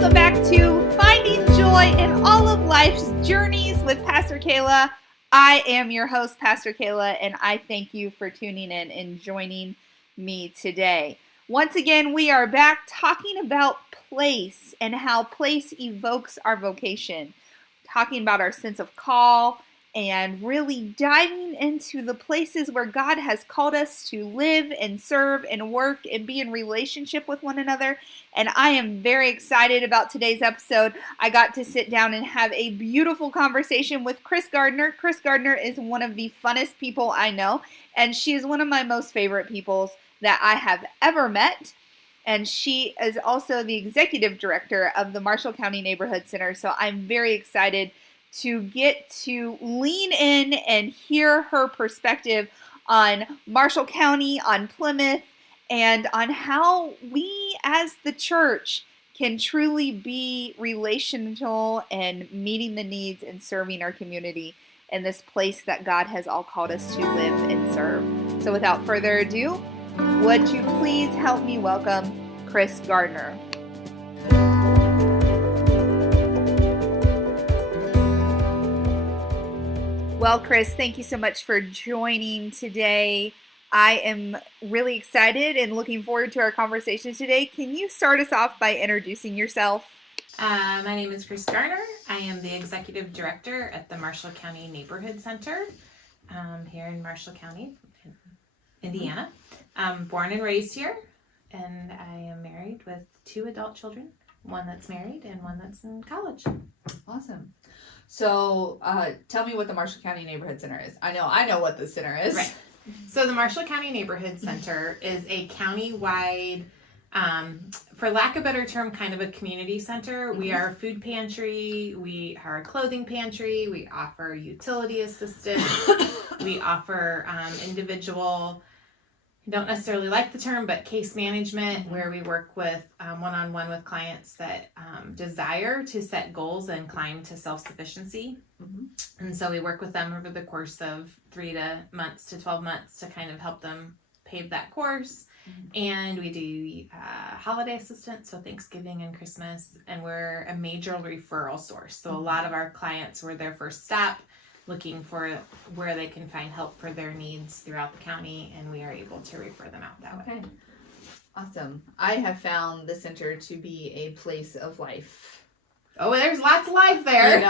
welcome back to Finding Joy in All of Life's Journeys with Pastor Kayla. I am your host, Pastor Kayla, and I thank you for tuning in and joining me today. Once again, we are back talking about place and how place evokes our vocation, talking about our sense of call, and really diving into the places where God has called us to live and serve and work and be in relationship with one another. And I am very excited about today's episode. I got to sit down and have a beautiful conversation with Chris Garner. Chris Garner is one of the funnest people I know, and she is one of my most favorite people that I have ever met. And she is also the executive director of the Marshall County Neighborhood Center. So I'm very excited to get to lean in and hear her perspective on Marshall County, on Plymouth, and on how we as the church can truly be relational and meeting the needs and serving our community in this place that God has all called us to live and serve. So without further ado, would you please help me welcome Chris Garner? Well, Chris, thank you so much for joining today. I am really excited and looking forward to our conversation today. Can you start us off by introducing yourself? My name is Chris Garner. I am the executive director at the Marshall County Neighborhood Center here in Marshall County, Indiana. I'm born and raised here, and I am married with 2 adult children, one that's married and one that's in college. Awesome. So tell me what the Marshall County Neighborhood Center is. I know what the center is. Right. So the Marshall County Neighborhood Center is a county-wide, for lack of a better term, kind of a community center. We are a food pantry. We are a clothing pantry. We offer utility assistance. We offer individual, don't necessarily like the term, but case management, where we work with one-on-one with clients that desire to set goals and climb to self-sufficiency. And so we work with them over the course of 3 months to 12 months to kind of help them pave that course. And we do holiday assistance, so Thanksgiving and Christmas, and we're a major referral source. So a lot of our clients were their first stop, looking for where they can find help for their needs throughout the county, and we are able to refer them out that way. Awesome. I have found the center to be a place of life. Oh, there's lots of life there.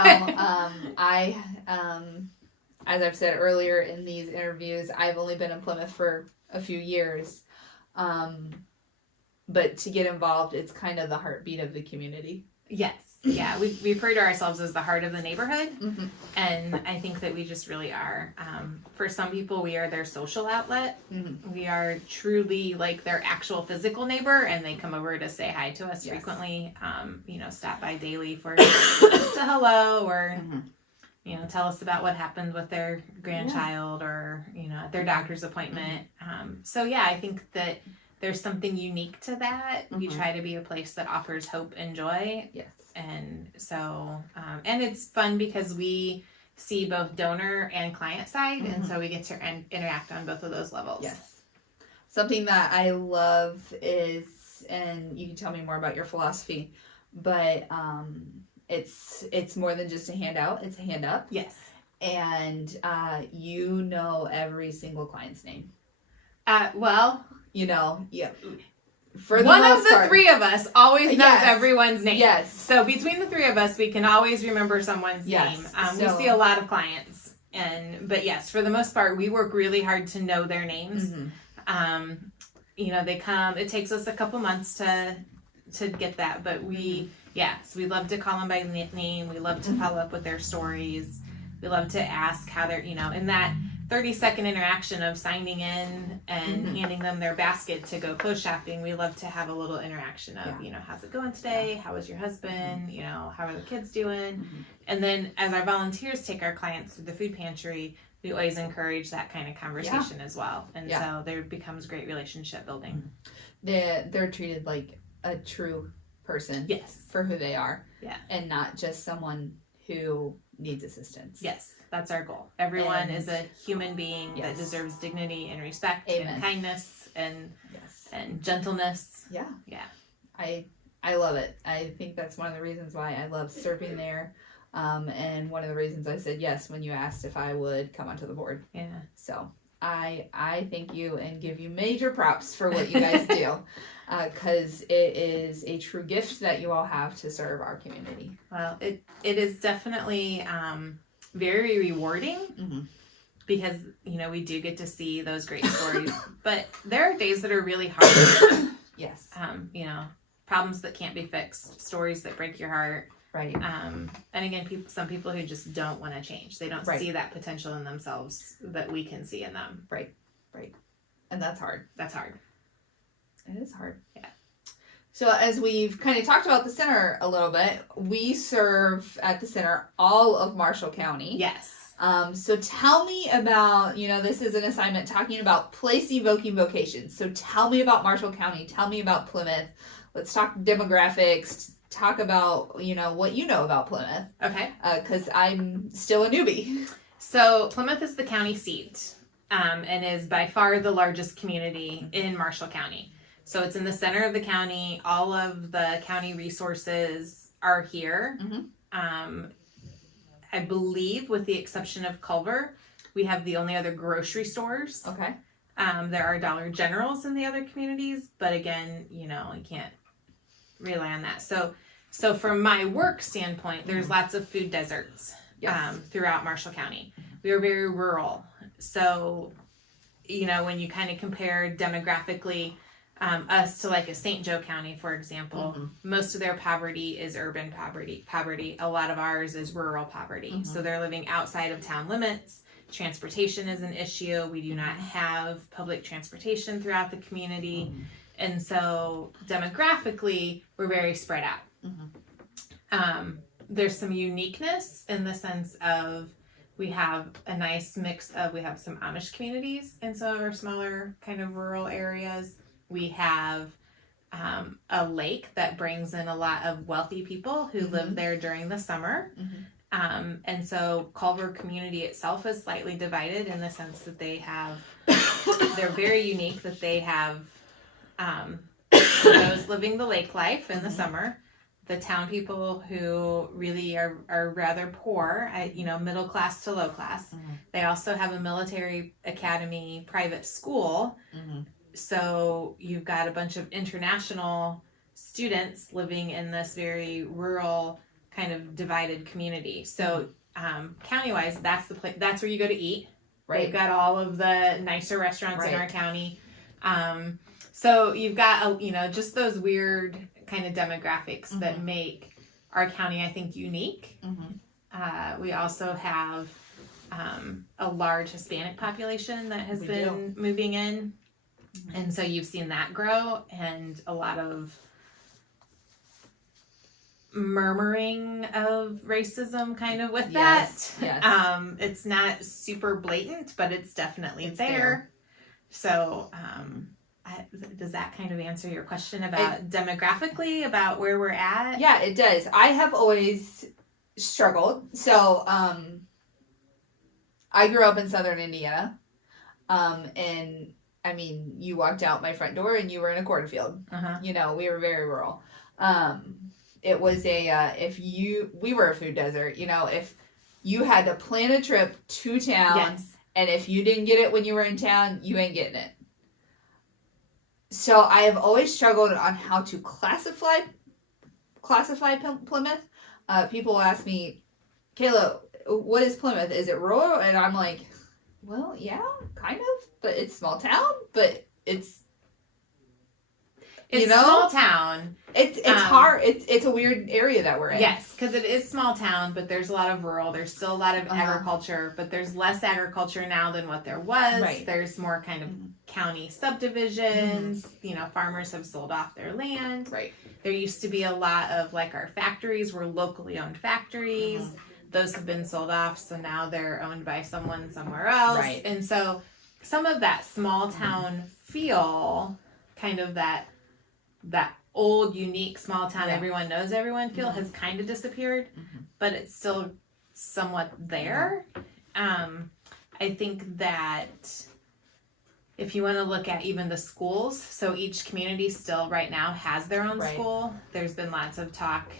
As I've said earlier in these interviews, I've only been in Plymouth for a few years. But to get involved, it's kind of the heartbeat of the community. Yes. Yeah, we refer to ourselves as the heart of the neighborhood, and I think that we just really are. For some people, we are their social outlet. We are truly like their actual physical neighbor, and they come over to say hi to us frequently. Stop by daily for just a hello, or tell us about what happened with their grandchild, or at their doctor's appointment. I think that there's something unique to that. We try to be a place that offers hope and joy. Yes. And so, and it's fun because we see both donor and client side, and so we get to interact on both of those levels. Yes. Something that I love is, and you can tell me more about your philosophy, but it's more than just a handout, it's a hand up. Yes. And every single client's name. For one of the 3 of us always knows everyone's name. Yes. So between the 3 of us, we can always remember someone's name. We see a lot of clients, but yes, for the most part, we work really hard to know their names. They come. It takes us a couple months to get that, but we love to call them by name. We love to follow up with their stories. We love to ask how they're, in that 30-second interaction of signing in and handing them their basket to go clothes shopping. We love to have a little interaction of, how's it going today? How is your husband? How are the kids doing? And then as our volunteers take our clients to the food pantry, we always encourage that kind of conversation as well. And so there becomes great relationship building. They're treated like a true person. Yes. For who they are. Yeah. And not just someone who needs assistance. Yes, that's our goal. Everyone is a human being that deserves dignity and respect and kindness and gentleness. Yeah. Yeah. I I love it. I think that's one of the reasons why I love serving there. And one of the reasons I said yes when you asked if I would come onto the board. Yeah. So I thank you and give you major props for what you guys do, because it is a true gift that you all have to serve our community. Well, it is definitely very rewarding, because we do get to see those great stories. But there are days that are really hard. Yes. Problems that can't be fixed, stories that break your heart. Right. And again, some people who just don't want to change. They don't see that potential in themselves that we can see in them. Right. And that's hard. That's hard. It is hard. Yeah. So as we've kind of talked about the center a little bit, we serve at the center all of Marshall County. Yes. So tell me about, this is an assignment talking about place evoking vocations. So tell me about Marshall County. Tell me about Plymouth. Let's talk demographics. Talk about, what you know about Plymouth. Okay. Because I'm still a newbie. So Plymouth is the county seat, and is by far the largest community in Marshall County. So it's in the center of the county. All of the county resources are here. I believe, with the exception of Culver, we have the only other grocery stores. Okay. There are Dollar Generals in the other communities, but again, you can't rely on that. So from my work standpoint, there's lots of food deserts throughout Marshall County. We are very rural. So, when you kind of compare demographically us to like a St. Joe County, for example, most of their poverty is urban poverty. A lot of ours is rural poverty. So they're living outside of town limits. Transportation is an issue. We do not have public transportation throughout the community. And so demographically, we're very spread out. There's some uniqueness in the sense of we have a nice mix of, we have some Amish communities in some of our smaller kind of rural areas. We have a lake that brings in a lot of wealthy people who live there during the summer. And so Culver community itself is slightly divided in the sense that they're very unique, that they have those living the lake life in the summer, the town people who really are rather poor, middle class to low class. They also have a military academy private school. So you've got a bunch of international students living in this very rural kind of divided community. So county-wise, that's the place. That's where you go to eat. Right. They've got all of the nicer restaurants in our county. So you've got just those weird kind of demographics that make our county, I think, unique. We also have a large Hispanic population that has been moving in. And so you've seen that grow, and a lot of murmuring of racism kind of with that. Yes. It's not super blatant, but it's definitely there. So does that kind of answer your question about demographically, about where we're at? Yeah, it does. I have always struggled. So I grew up in southern Indiana, and I mean, you walked out my front door and you were in a cornfield. We were very rural. It was we were a food desert. If you had to plan a trip to town, and if you didn't get it when you were in town, you ain't getting it. So I have always struggled on how to classify Plymouth. People ask me, Kayla, what is Plymouth? Is it rural? And I'm like, well, yeah, kind of, but it's small town, but it's small town. It's hard. It's a weird area that we're in. Yes, because it is small town, but there's a lot of rural. There's still a lot of agriculture, but there's less agriculture now than what there was. Right. There's more kind of county subdivisions. Farmers have sold off their land. Right. There used to be a lot of our factories were locally owned factories. Those have been sold off, so now they're owned by someone somewhere else. Right. And so some of that small town feel, kind of that old, unique, small town, everyone knows everyone feel has kind of disappeared, but it's still somewhat there. I think that if you want to look at even the schools, so each community still right now has their own school. There's been lots of talk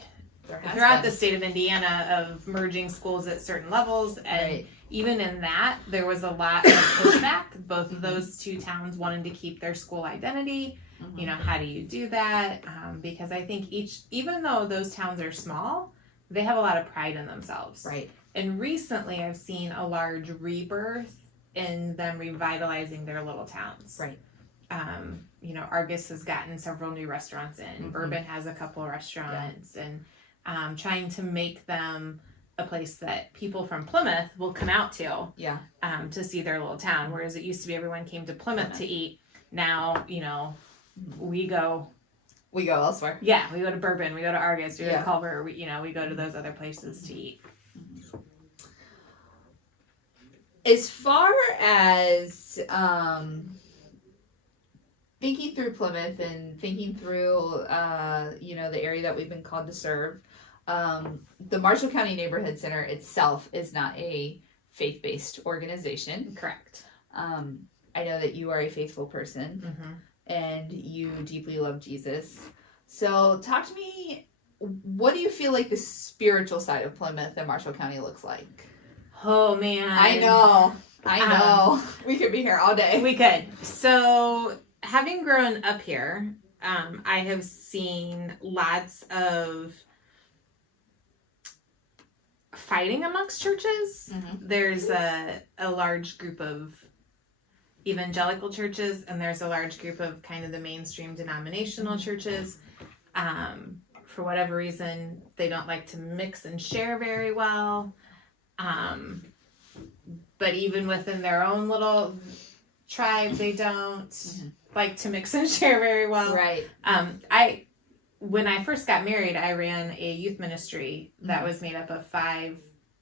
throughout the state of Indiana of merging schools at certain levels, and even in that there was a lot of pushback. Both of those two towns wanted to keep their school identity. You know, how do you do that? Because I think even though those towns are small, they have a lot of pride in themselves. And recently I've seen a large rebirth in them revitalizing their little towns. You know, Argus has gotten several new restaurants in. Bourbon has a couple of restaurants, and trying to make them a place that people from Plymouth will come out to see their little town. Whereas it used to be everyone came to Plymouth to eat. Now, you know, we go elsewhere. Yeah, we go to Bourbon, we go to Argus, we go to Culver, we go to those other places to eat. As far as thinking through Plymouth and thinking through you know, the area that we've been called to serve, the Marshall County Neighborhood Center itself is not a faith-based organization. Correct. I know that you are a faithful person and you deeply love Jesus. So talk to me, what do you feel like the spiritual side of Plymouth and Marshall County looks like? Oh man. I know. We could be here all day. We could. So having grown up here, I have seen lots of fighting amongst churches. There's a large group of evangelical churches, and there's a large group of kind of the mainstream denominational churches. For whatever reason, they don't like to mix and share very well. But even within their own little tribe, they don't like to mix and share very well. When I first got married, I ran a youth ministry that was made up of 5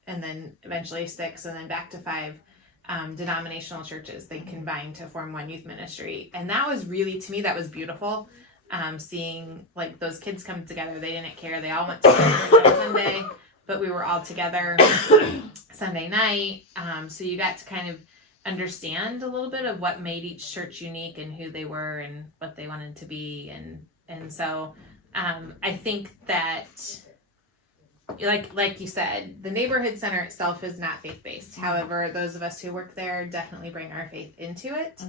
and then eventually 6 and then back to 5 denominational churches. They combined to form one youth ministry. And that was really, to me, that was beautiful. Seeing like those kids come together. They didn't care. They all went to church on Sunday, but we were all together Sunday night. So you got to kind of understand a little bit of what made each church unique and who they were and what they wanted to be. And so I think that, like you said, the neighborhood center itself is not faith-based. However, those of us who work there definitely bring our faith into it.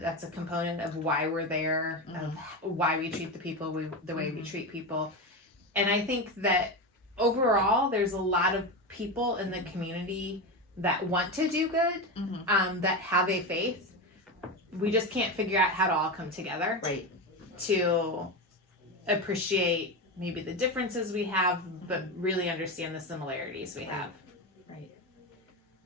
That's a component of why we're there, of why we treat the people the way we treat people. And I think that overall, there's a lot of people in the community that want to do good, that have a faith. We just can't figure out how to all come together to appreciate maybe the differences we have, but really understand the similarities we have.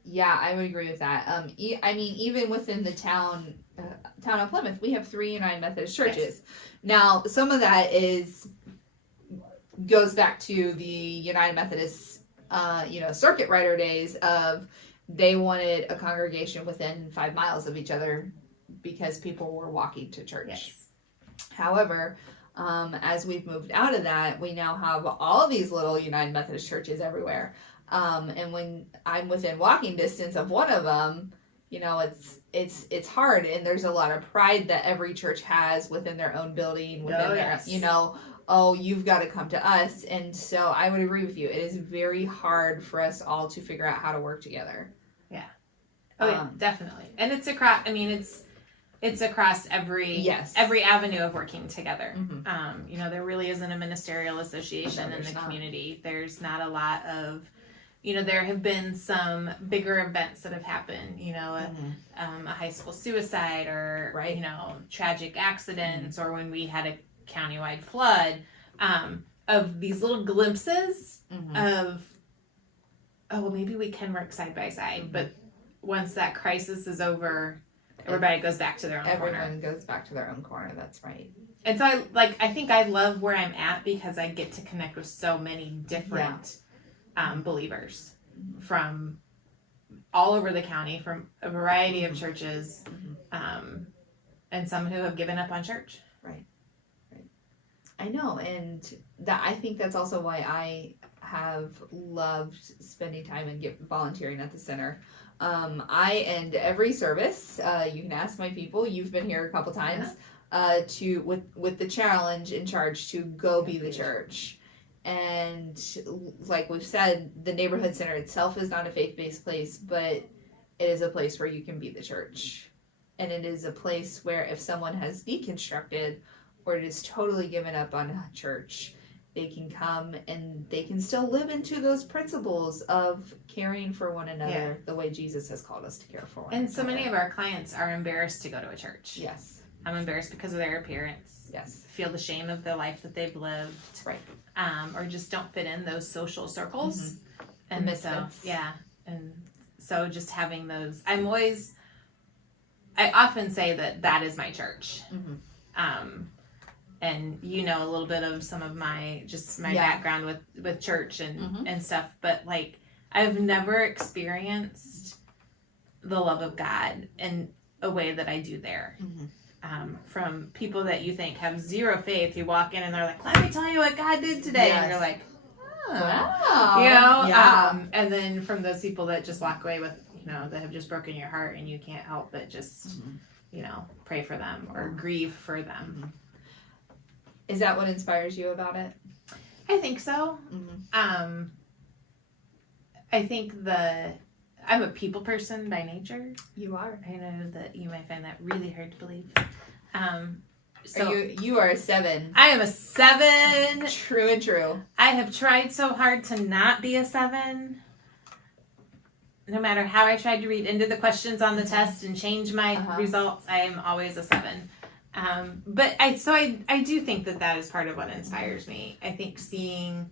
Yeah, I would agree with that. I mean, even within the town of Plymouth, we have 3 United Methodist churches. Now, some of that goes back to the United Methodist, circuit rider days of they wanted a congregation within 5 miles of each other because people were walking to church. However, as we've moved out of that, we now have all these little United Methodist churches everywhere. And when I'm within walking distance of one of them, you know, it's hard, and there's a lot of pride that every church has within their own building, within their, you know, oh, you've got to come to us. And so I would agree with you. It is very hard for us all to figure out how to work together. Definitely. And it's across, I mean, it's across every avenue of working together. You know, there really isn't a ministerial association in the community. There's not a lot of, you know, there have been some bigger events that have happened, you know, a high school suicide or, you know, tragic accidents, or when we had a countywide flood, of these little glimpses of, oh, well, maybe we can work side by side. But once that crisis is over, everybody goes back to their own corner. Everyone goes back to their own corner. That's right. And so I think I love where I'm at because I get to connect with so many different believers from all over the county, from a variety of churches, and some who have given up on church. I know, and that I think that's also why I have loved spending time and volunteering at the center. I end every service. You can ask my people. You've been here a couple times. With the challenge in charge to go be the church. And like we've said, the neighborhood center itself is not a faith-based place, but it is a place where you can be the church. And it is a place where if someone has deconstructed or is totally given up on church, they can come and they can still live into those principles of caring for one another the way Jesus has called us to care for one another. And so many of our clients are embarrassed to go to a church. Yes. I'm embarrassed because of their appearance. Yes. Feel the shame of the life that they've lived. Right. Or just don't fit in those social circles. Mm-hmm. And The so, misfits. yeah. And so just having those, I often say that is my church. Mm-hmm. And you know a little bit of some of my background with church and stuff, but like I've never experienced the love of God in a way that I do there. Mm-hmm. From people that you think have zero faith, you walk in and they're like, let me tell you what God did today. Yes. And you're like, oh. Wow. You know? Yeah. And then from those people that just walk away with, that have just broken your heart and you can't help but just, pray for them or grieve for them. Mm-hmm. Is that what inspires you about it? I think so. Mm-hmm. I think I'm a people person by nature. You are. I know that you might find that really hard to believe. So you are a 7. I am a 7. True and true. I have tried so hard to not be a 7. No matter how I tried to read into the questions on the test and change my results, I am always a 7. But I do think that is part of what inspires me. I think seeing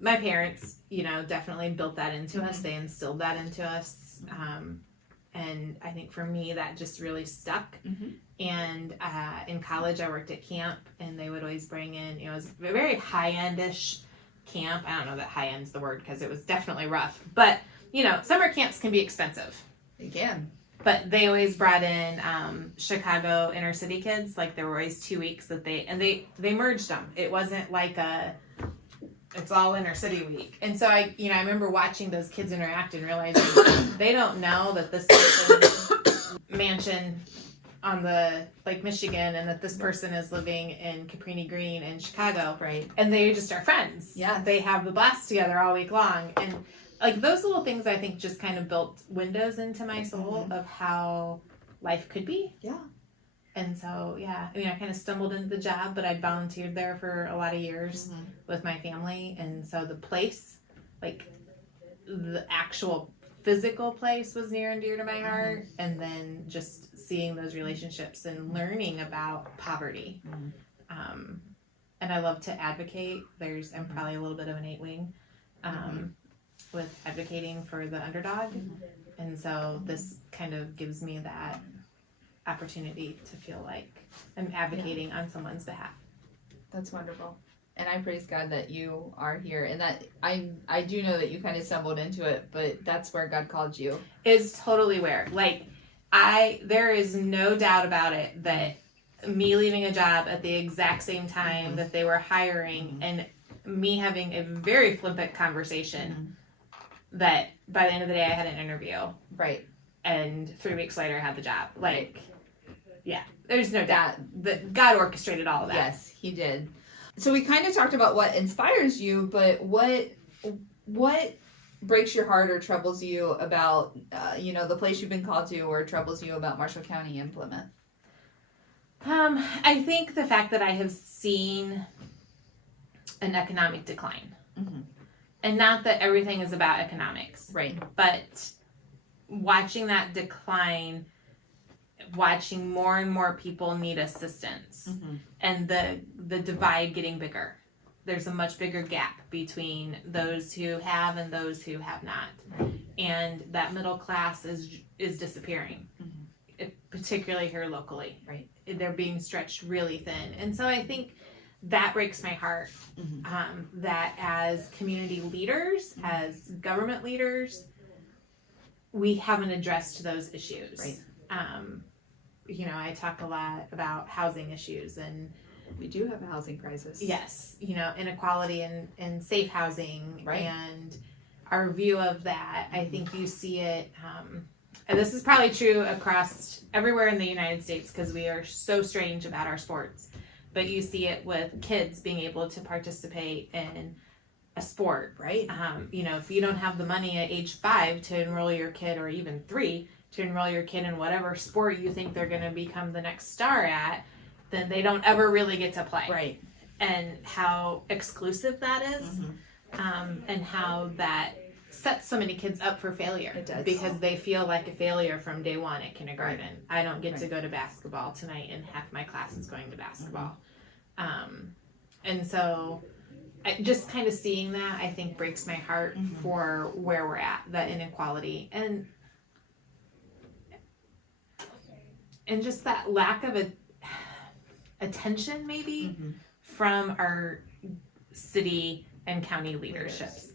my parents, definitely built that into us. They instilled that into us. And I think for me, that just really stuck. Mm-hmm. And in college, I worked at camp, and they would always bring in, it was a very high-end-ish camp. I don't know that high-end's the word because it was definitely rough. But, summer camps can be expensive. They can. But they always brought in Chicago inner city kids. Like there were always 2 weeks that they merged them. It wasn't like it's all inner city week. And so I remember watching those kids interact and realizing they don't know that this person mansion on the Lake Michigan and that this person is living in Cabrini Green in Chicago. Right. And they just are friends. Yeah. They have the blast together all week long. And like those little things I think just kind of built windows into my soul of how life could be. Yeah. And so, yeah, I kind of stumbled into the job, but I'd volunteered there for a lot of years with my family. And so the place, like the actual physical place was near and dear to my heart. And then just seeing those relationships and learning about poverty. And I love to advocate. I'm probably a little bit of an 8-wing. With advocating for the underdog. And so this kind of gives me that opportunity to feel like I'm advocating on someone's behalf. That's wonderful. And I praise God that you are here, and that I do know that you kind of stumbled into it, but that's where God called you. It's totally where. Like there is no doubt about it that me leaving a job at the exact same time that they were hiring and me having a very flippant conversation that by the end of the day I had an interview. Right. And 3 weeks later I had the job. Like, yeah, there's no doubt that God orchestrated all of that. Yes, he did. So we kind of talked about what inspires you, but what breaks your heart or troubles you about, the place you've been called to, or troubles you about Marshall County and Plymouth? I think the fact that I have seen an economic decline. And not that everything is about economics. Right. But watching that decline, watching more and more people need assistance, and the divide getting bigger. There's a much bigger gap between those who have and those who have not. And that middle class is disappearing, particularly here locally. Right. They're being stretched really thin. And so I think that breaks my heart, that as community leaders, as government leaders, we haven't addressed those issues. Right. I talk a lot about housing issues, and we do have a housing crisis. yes, inequality in safe housing, Right. and our view of that, I think you see it, and this is probably true across everywhere in the United States because we are so strange about our sports, but you see it with kids being able to participate in a sport. Right. If you don't have the money at age 5 to enroll your kid, or even 3 to enroll your kid in whatever sport you think they're going to become the next star at, then they don't ever really get to play. Right. And how exclusive that is, and how that sets so many kids up for failure. It does. Because they feel like a failure from day one at kindergarten. Right. I don't get to go to basketball tonight, and half my class is going to basketball. And so just kind of seeing that, I think, breaks my heart for where we're at, that inequality. And just that lack of attention, maybe, from our city and county leaderships.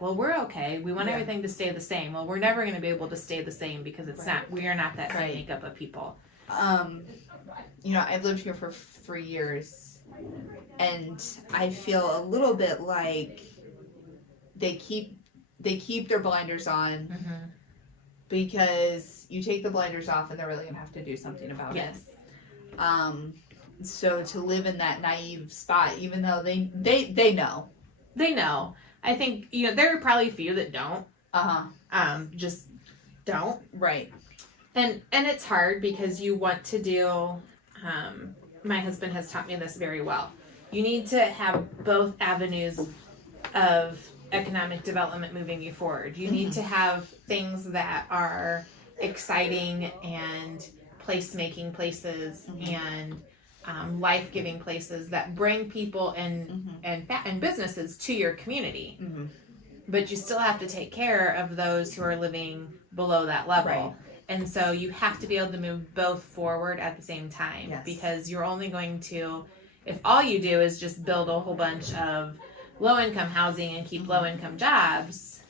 Well, we're okay. We want everything to stay the same. Well, we're never going to be able to stay the same because we are not that same makeup of people. I've lived here for 3 years, and I feel a little bit like they keep their blinders on because you take the blinders off and they're really gonna have to do something about it. So to live in that naive spot, even though they know, I think there are probably a few that don't. Just don't. Right. And it's hard because you want to do. My husband has taught me this very well. You need to have both avenues of economic development moving you forward. You need to have things that are exciting and place-making places and life-giving places that bring people and businesses to your community. But you still have to take care of those who are living below that level. Right. And so you have to be able to move both forward at the same time, because you're only going to, if all you do is just build a whole bunch of low-income housing and keep low-income jobs,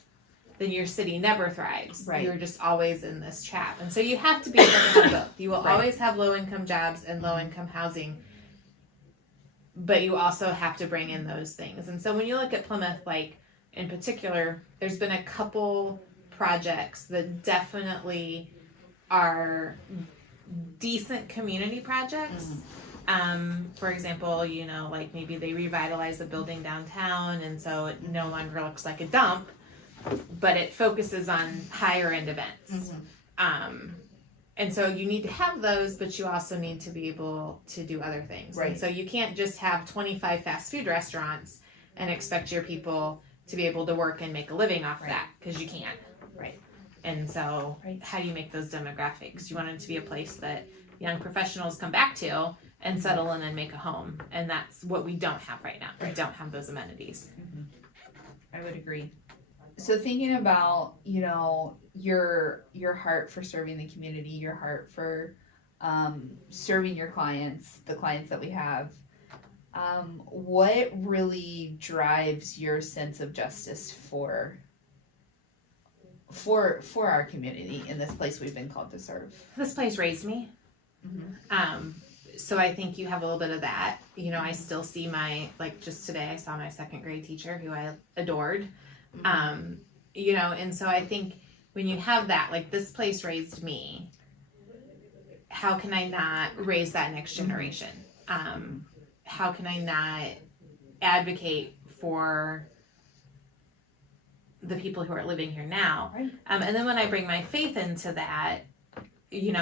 then your city never thrives. Right. You're just always in this trap. And so you have to be able to have both. You will always have low-income jobs and low-income housing, but you also have to bring in those things. And so when you look at Plymouth, in particular, there's been a couple projects that definitely are decent community projects. For example, maybe they revitalize a building downtown, and so it no longer looks like a dump, but it focuses on higher end events. And so you need to have those, but you also need to be able to do other things. Right. And so you can't just have 25 fast food restaurants and expect your people to be able to work and make a living off that, because you can't. Right. And so how do you make those demographics? You want it to be a place that young professionals come back to and settle in and make a home. And that's what we don't have right now. We don't have those amenities. I would agree. So thinking about, your heart for serving the community, your heart for serving your clients, the clients that we have, what really drives your sense of justice for our community in this place we've been called to serve? This place raised me. So I think you have a little bit of that. I still see just today I saw my 2nd grade teacher who I adored. And so I think when you have that, this place raised me, how can I not raise that next generation? How can I not advocate for the people who are living here now? Right. And then when I bring my faith into that, we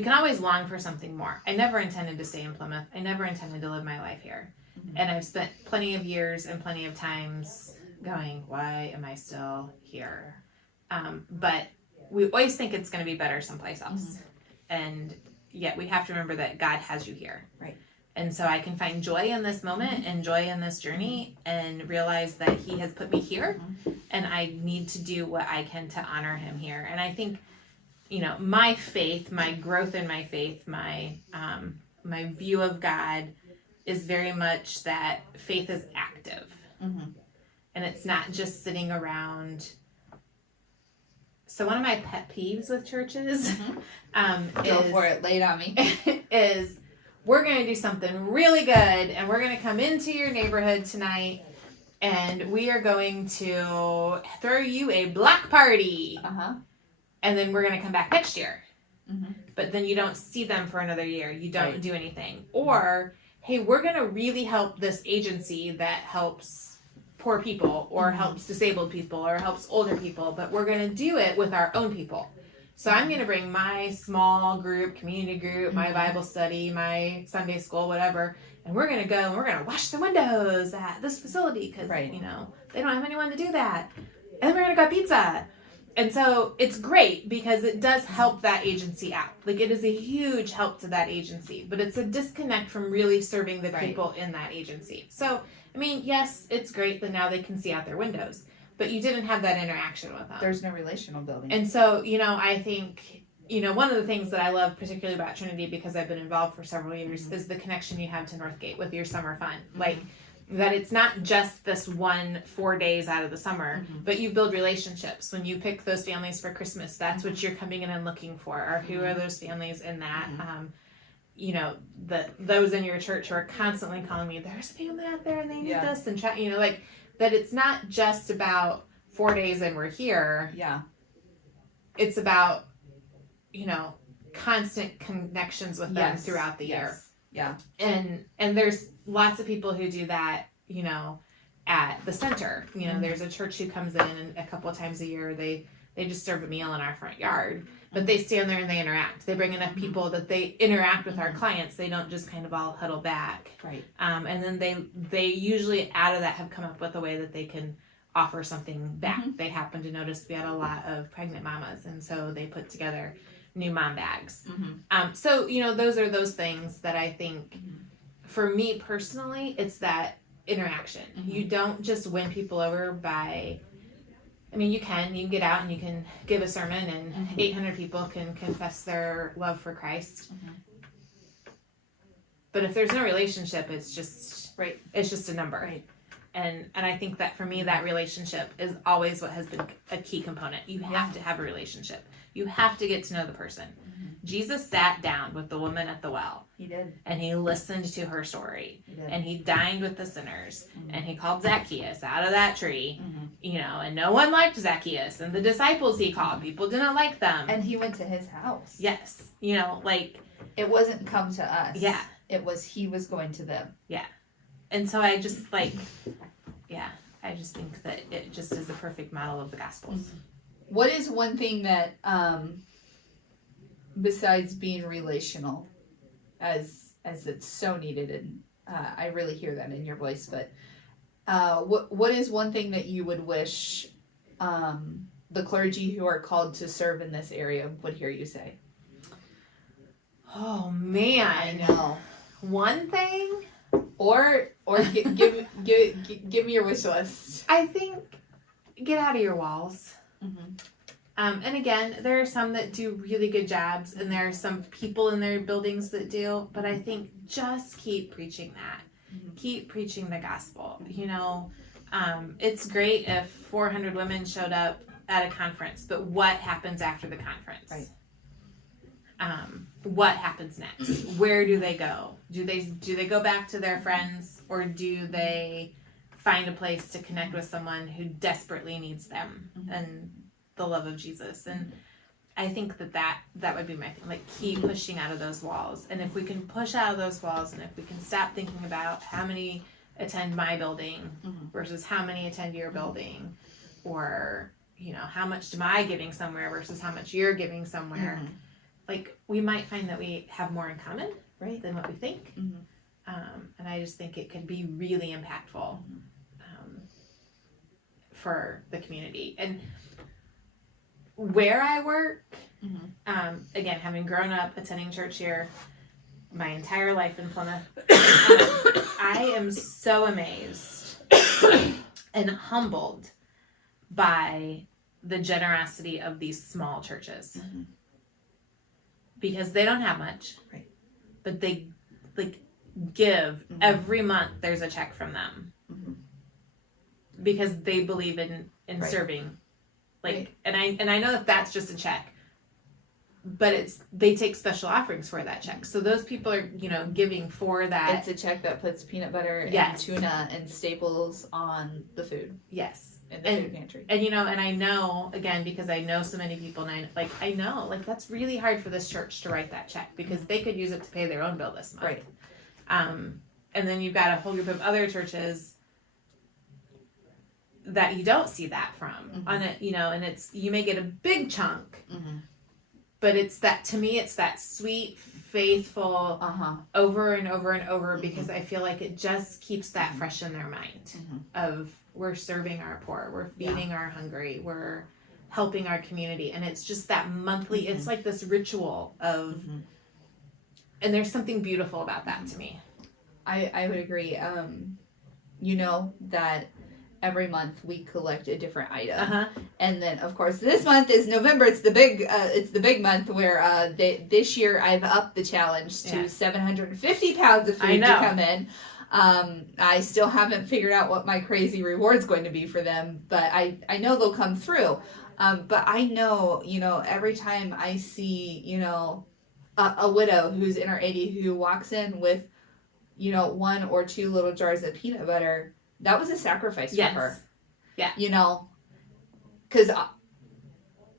can always long for something more. I never intended to stay in Plymouth. I never intended to live my life here. And I've spent plenty of years and plenty of times going, why am I still here? But we always think it's going to be better someplace else. And yet we have to remember that God has you here. Right. And so I can find joy in this moment and joy in this journey and realize that He has put me here and I need to do what I can to honor Him here. And I think, my faith, my growth in my faith, my view of God is very much that faith is active. And it's not just sitting around. So one of my pet peeves with churches Go for it, lay it on me. is we're going to do something really good and we're going to come into your neighborhood tonight and we are going to throw you a block party. And then we're going to come back next year. But then you don't see them for another year. You don't do anything. Or, hey, we're going to really help this agency that helps poor people or helps disabled people or helps older people, but we're going to do it with our own people. So I'm going to bring my small group, community group, my Bible study, my Sunday school, whatever, and we're going to go and we're going to wash the windows at this facility because, you know, they don't have anyone to do that. And then we're going to go pizza. And so it's great because it does help that agency out. Like, it is a huge help to that agency, but it's a disconnect from really serving the people in that agency. So, I mean, yes, it's great that now they can see out their windows, but you didn't have that interaction with them. There's no relational building. And so, you know, I think, you know, one of the things that I love particularly about Trinity, because I've been involved for several years, is the connection you have to Northgate with your summer fun. Like, that it's not just this 4 days out of the summer, but you build relationships. When you pick those families for Christmas, that's what you're coming in and looking for. Or who are those families in that? You know, those in your church who are constantly calling me, there's a family out there and they need this, and you know, like, that it's not just about 4 days and we're here. It's about, you know, constant connections with them throughout the year. And there's lots of people who do that, you know, at the center. You know, there's a church who comes in and a couple of times a year they just serve a meal in our front yard, but they stand there and they interact. They bring enough people that they interact with our clients. They don't just kind of all huddle back. And then they usually out of that have come up with a way that they can offer something back. They happen to notice we had a lot of pregnant mamas, and so they put together new mom bags. So, you know, those are those things that I think, for me personally, it's that interaction. You don't just win people over by, I mean, you can get out and you can give a sermon and 800 people can confess their love for Christ. But if there's no relationship, it's just, it's just a number. And I think that for me, that relationship is always what has been a key component. You have to have a relationship. You have to get to know the person. Jesus sat down with the woman at the well. He did. And he listened to her story. He did. And he dined with the sinners. And he called Zacchaeus out of that tree. You know, and no one liked Zacchaeus. And the disciples he called, people didn't like them. And he went to his house. Yes. You know, like, it wasn't come to us. Yeah. It was he was going to them. Yeah. And so I just, like, I just think that it just is the perfect model of the Gospels. What is one thing that, besides being relational, as it's so needed, and I really hear that in your voice, but what is one thing that you would wish the clergy who are called to serve in this area would hear you say? Oh, man. I know. One thing? Or give me your wish list. I think get out of your walls. And again, there are some that do really good jobs, and there are some people in their buildings that do, but I think just keep preaching that. Keep preaching the gospel. You know, it's great if 400 women showed up at a conference, but what happens after the conference? What happens next? Where do they go? Do they go back to their friends, or do they find a place to connect with someone who desperately needs them and the love of Jesus? And I think that would be my thing. Like, keep pushing out of those walls. And if we can push out of those walls, and if we can stop thinking about how many attend my building versus how many attend your building, or, you know, how much am I giving somewhere versus how much you're giving somewhere, like, we might find that we have more in common than what we think. And I just think it could be really impactful for the community. And where I work, again, having grown up attending church here my entire life in Plymouth, I am so amazed and humbled by the generosity of these small churches. Because they don't have much, but they, like, give every month. There's a check from them because they believe in serving. Like, and I know that that's just a check, but they take special offerings for that check. So those people are, giving for that. It's a check that puts peanut butter and Yes. tuna and staples on the food. Yes. In the food pantry. And and I know, again, because I know so many people, and I know that's really hard for this church to write that check because they could use it to pay their own bill this month. Right. And then you've got a whole group of other churches that you don't see that from on it, and you may get a big chunk, but to me, it's that sweet, faithful, over and over and over, because I feel like it just keeps that fresh in their mind of, we're serving our poor, we're feeding our hungry, we're helping our community. And it's just that monthly, it's like this ritual of, and there's something beautiful about that to me. I would agree. That every month we collect a different item. And then of course this month is November. It's the big month where this year I've upped the challenge to 750 pounds of food to come in. I still haven't figured out what my crazy reward's going to be for them, but I know they'll come through. But I know, every time I see, a widow who's in her 80s who walks in with, 1 or 2 little jars of peanut butter, that was a sacrifice for her. Yeah. Because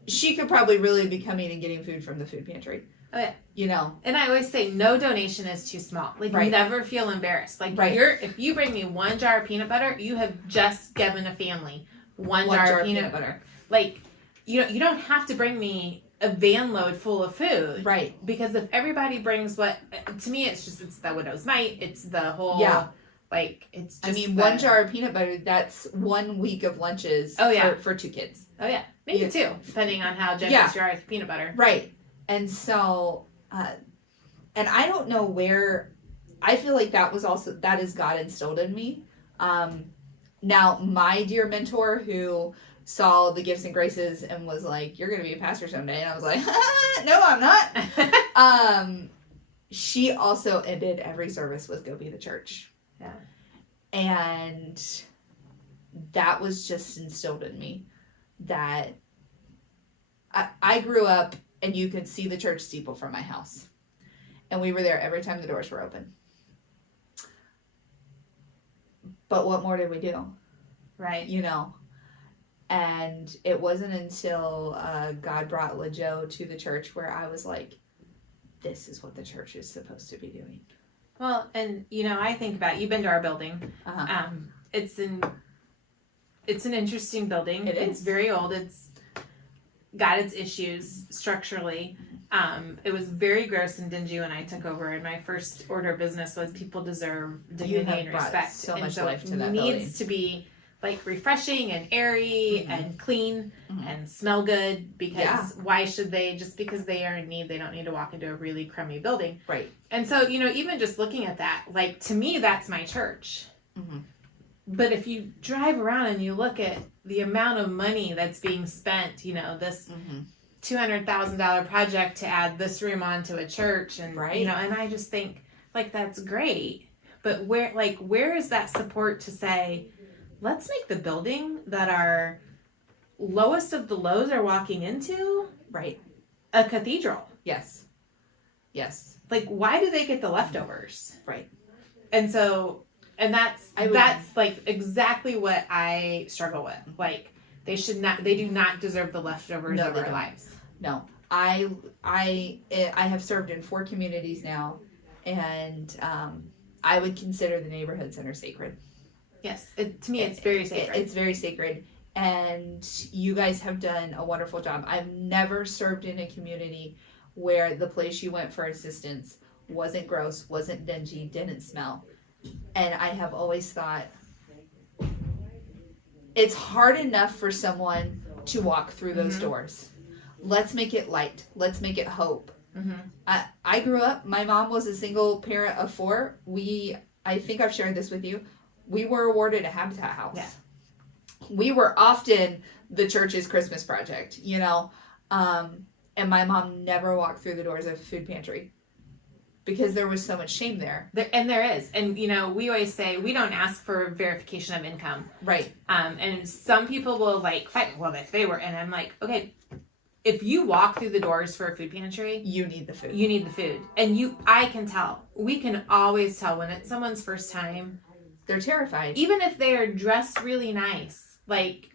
she could probably really be coming and getting food from the food pantry. Oh yeah. And I always say no donation is too small. Never feel embarrassed. If you bring me 1 jar of peanut butter, you have just given a family one jar of peanut butter. You don't have to bring me a van load full of food. Right. Because if everybody brings to me it's the widow's mite. It's the whole it's just 1 jar of peanut butter, that's 1 week of lunches for 2 kids. Oh yeah. Maybe 2, depending on how generous you are with peanut butter. Right. And so, and I don't know where, I feel like that is God instilled in me. Now, my dear mentor who saw the gifts and graces and was like, you're going to be a pastor someday. And I was like, no, I'm not. She also ended every service with go be the church. Yeah. And that was just instilled in me that I grew up and you could see the church steeple from my house. And we were there every time the doors were open. But what more did we do? Right. And it wasn't until God brought LaJoe to the church where I was like, this is what the church is supposed to be doing. Well, and I think about, you've been to our building. It's an interesting building. It's very old. It's got its issues structurally. It was very gross and dingy when I took over, and my first order of business was people deserve dignity and respect. So much life to that building. It needs to be refreshing and airy and clean and smell good, because why should they, just because they are in need, they don't need to walk into a really crummy building. Right. And so, even just looking at that, to me, that's my church. But if you drive around and you look at the amount of money that's being spent, this $200,000 project to add this room onto a church, and and I just think that's great, but where is that support to say, let's make the building that our lowest of the lows are walking into a cathedral? Yes. Why do they get the leftovers? Right. And so, and that's exactly what I struggle with. They do not deserve the leftovers of our lives. No. I have served in 4 communities now, and I would consider the neighborhood center sacred. Yes, to me it's very sacred. It's very sacred, and you guys have done a wonderful job. I've never served in a community where the place you went for assistance wasn't gross, wasn't dingy, didn't smell. And I have always thought, it's hard enough for someone to walk through those doors. Let's make it light. Let's make it hope. I grew up, my mom was a single parent of 4. I think I've shared this with you. We were awarded a Habitat house. Yeah. We were often the church's Christmas project, and my mom never walked through the doors of a food pantry because there was so much shame there. There is. And, we always say we don't ask for verification of income. Right. And some people will fight, well, if they were, and I'm like, okay, if you walk through the doors for a food pantry, You need the food. you need the food. And I can tell. We can always tell when it's someone's first time. They're terrified. Even if they are dressed really nice. Like,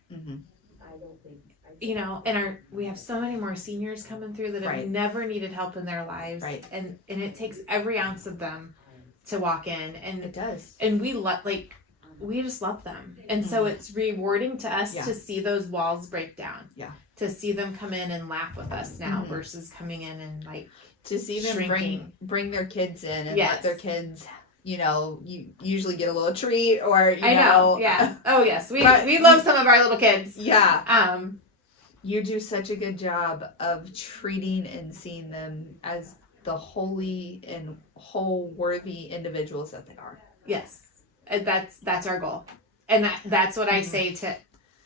you know, and we have so many more seniors coming through that have Right. never needed help in their lives. Right. And it takes every ounce of them to walk in. And It does. And we just love them. And so it's rewarding to us to see those walls break down. Yeah. To see them come in and laugh with us now versus coming in and like To see them shrinking. bring their kids in and Yes. let their kids, you know, you usually get a little treat or, you I know. Yeah. Oh yes. We love some of our little kids. Yeah. You do such a good job of treating and seeing them as the holy and whole worthy individuals that they are. Yes. And that's our goal. And that's what I say to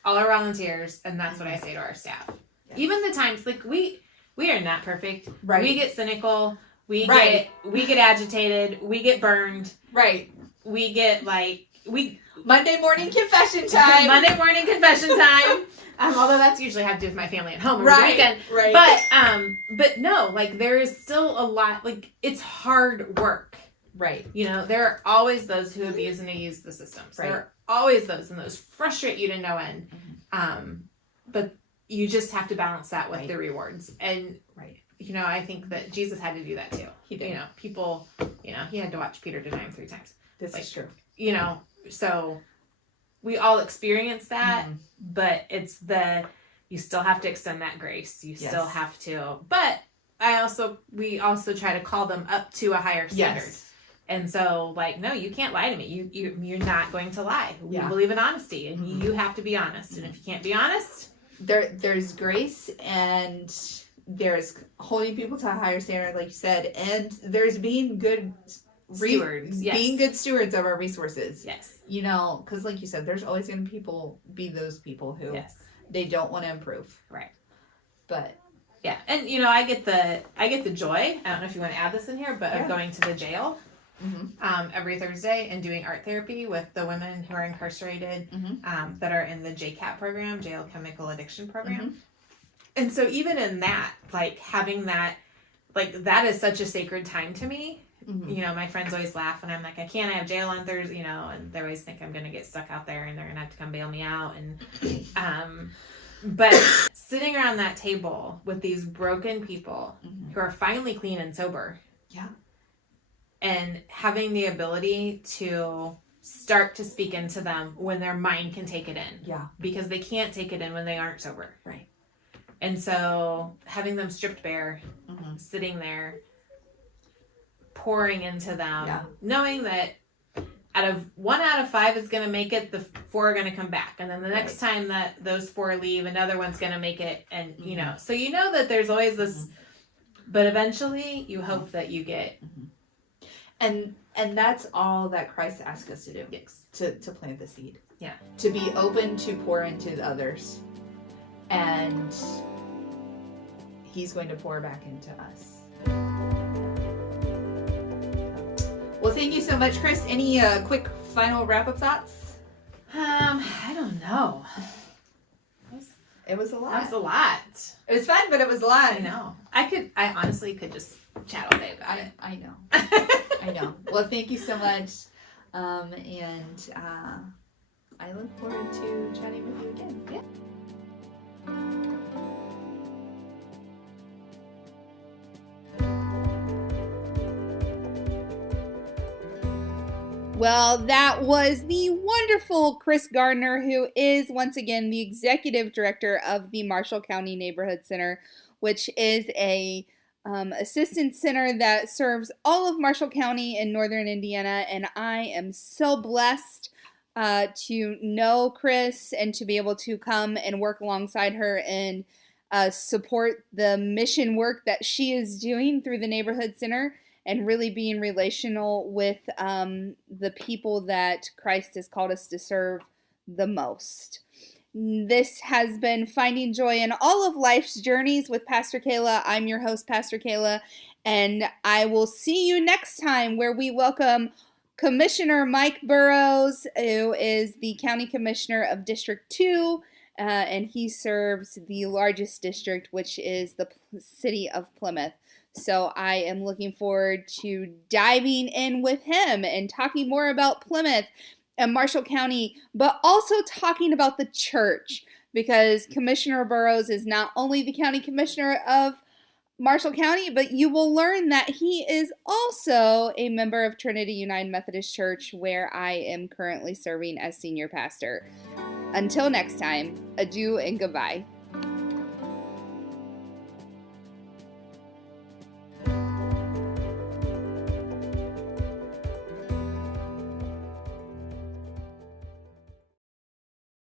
all our volunteers, and that's what I say to our staff. Yeah. Even the times like we are not perfect. Right. We get cynical. We Right. get agitated. We get burned. Right. We get Monday morning confession time. Monday morning confession time. Although that's usually have to do with my family at home over the weekend. Right. But no, like there is still a lot, like it's hard work. Right. You know, there are always those who abuse and abuse the systems. Right. There are always those, and those frustrate you to no end. But you just have to balance that with the rewards. And, you know, I think that Jesus had to do that too. He did. You know, people, you know, he had to watch Peter deny him 3 times. This is true. You know, so we all experience that, but it's you still have to extend that grace. You still have to, but we also try to call them up to a higher standard. Yes. And so, like, no, you can't lie to me. You're not going to lie. We Yeah. believe in honesty, and you have to be honest. And if you can't be honest, There's grace, and there's holding people to a higher standard, like you said, and there's being good stewards. Yes. being good stewards of our resources. Yes. You know, because like you said, there's always going to be those people who they don't want to improve. Right. But yeah, and you know, I get the joy. I don't know if you want to add this in here, but of going to the jail every Thursday and doing art therapy with the women who are incarcerated that are in the JCAP program, Jail Chemical Addiction Program. And so even in that, like having that, like that is such a sacred time to me. You know, my friends always laugh when I'm like, I can't have jail on Thursday, you know, and they always think I'm going to get stuck out there and they're going to have to come bail me out. And, but sitting around that table with these broken people who are finally clean and sober. Yeah. And having the ability to start to speak into them when their mind can take it in. Yeah. Because they can't take it in when they aren't sober. Right. And so having them stripped bare, sitting there, pouring into them, knowing that one out of 5 is going to make it, the 4 are going to come back. And then the next time that those 4 leave, another one's going to make it. And, you know, so you know that there's always this, but eventually you hope that you get. And that's all that Christ asks us to do. Yes. To plant the seed. Yeah. To be open to pour into the others. And he's going to pour back into us. Well, thank you so much, Chris. Any quick final wrap-up thoughts? I don't know. It was a lot. That was a lot. It was fun, but it was a lot. I know. I honestly could just chat all day about it. I know. I know. Well, thank you so much. And I look forward to chatting with you again. Yeah. Well, that was the wonderful Chris Garner, who is once again the executive director of the Marshall County Neighborhood Center, which is a assistance center that serves all of Marshall County in northern Indiana. And I am so blessed to know Chris and to be able to come and work alongside her and support the mission work that she is doing through the Neighborhood Center, and really being relational with the people that Christ has called us to serve the most. This has been Finding Joy in All of Life's Journeys with Pastor Kayla. I'm your host, Pastor Kayla, and I will see you next time, where we welcome Commissioner Mike Burrows, who is the County Commissioner of District 2, and he serves the largest district, which is the city of Plymouth. So I am looking forward to diving in with him and talking more about Plymouth and Marshall County, but also talking about the church, because Commissioner Burrows is not only the county commissioner of Marshall County, but you will learn that he is also a member of Trinity United Methodist Church, where I am currently serving as senior pastor. Until next time, adieu and goodbye.